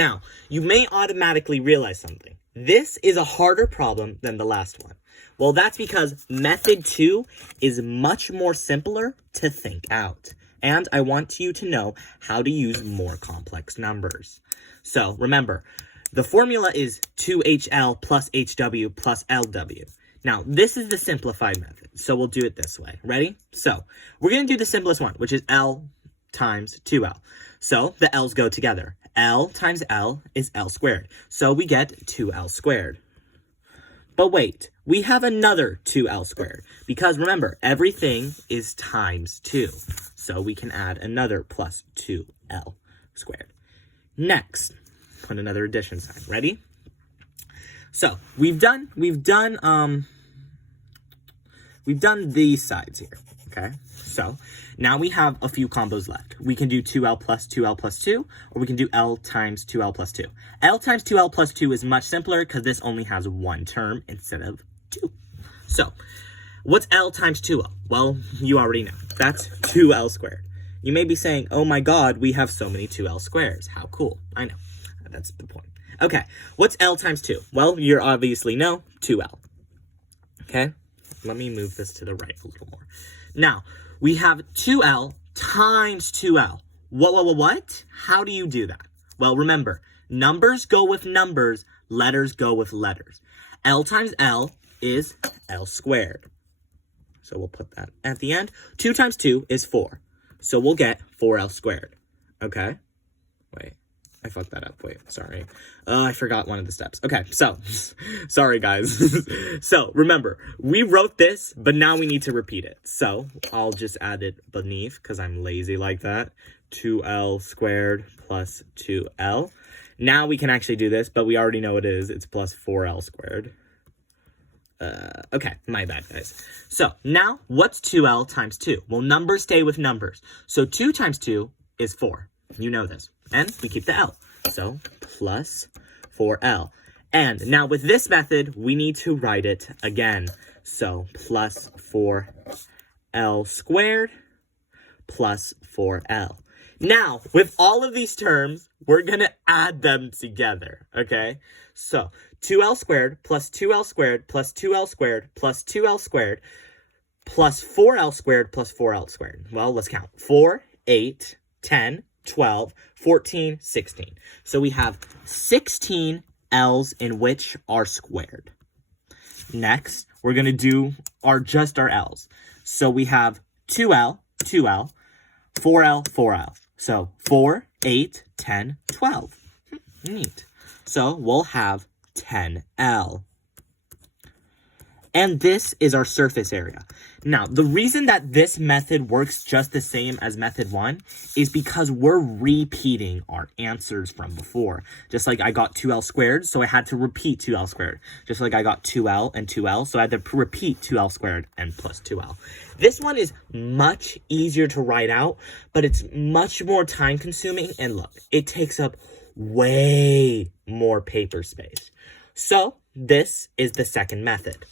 Now, you may automatically realize something. This is a harder problem than the last one. Well, that's because method 2 is much more simpler to think out. And I want you to know how to use more complex numbers. So remember, the formula is 2HL plus HW plus LW. Now, this is the simplified method, so we'll do it this way. Ready? So, we're going to do the simplest one, which is L times 2L. So, the L's go together. L times L is L squared. So, we get 2L squared. But wait, we have another 2L squared. Because remember, everything is times 2. So, we can add another plus 2L squared. Next, put another addition sign. Ready? So, we've done these sides here, okay? So, now we have a few combos left. We can do 2L plus 2L plus 2, or we can do L times 2L plus 2. L times 2L plus 2 is much simpler because this only has one term instead of 2. So, what's L times 2L? Well, you already know. That's 2L squared. You may be saying, oh my god, we have so many 2L squares. How cool. I know. That's the point. Okay, what's L times 2? Well, you obviously know 2L. Okay, let me move this to the right a little more. Now, we have 2L times 2L. What? How do you do that? Well, remember, numbers go with numbers, letters go with letters. L times L is L squared. So we'll put that at the end. 2 times 2 is 4. So we'll get 4L squared. Okay? Wait. I fucked that up. Wait, sorry. I forgot one of the steps. Okay, so, sorry guys. So, remember, we wrote this, but now we need to repeat it. So, I'll just add it beneath, because I'm lazy like that. 2L squared plus 2L. Now we can actually do this, but we already know what it is. It's plus 4L squared. Okay, my bad, guys. So, now, what's 2L times 2? Well, numbers stay with numbers. So, 2 times 2 is 4. You know this. And we keep the L. So, plus 4L. And now with this method, we need to write it again. So, plus 4L squared plus 4L. Now, with all of these terms, we're going to add them together, okay? So, 2L squared plus 2L squared plus 2L squared plus 2L squared plus 4L squared plus 4L squared. Well, let's count. 4, 8, 10, 12, 14, 16. So we have 16 L's in which are squared. Next, we're going to do just our L's. So we have 2L, 2L, 4L, 4L. So 4, 8, 10, 12. Neat. So we'll have 10L. And this is our surface area. Now, the reason that this method works just the same as method 1 is because we're repeating our answers from before. Just like I got 2L squared, so I had to repeat 2L squared. Just like I got 2L and 2L, so I had to repeat 2L squared and plus 2L. This one is much easier to write out, but it's much more time consuming. And look, it takes up way more paper space. So, this is the second method.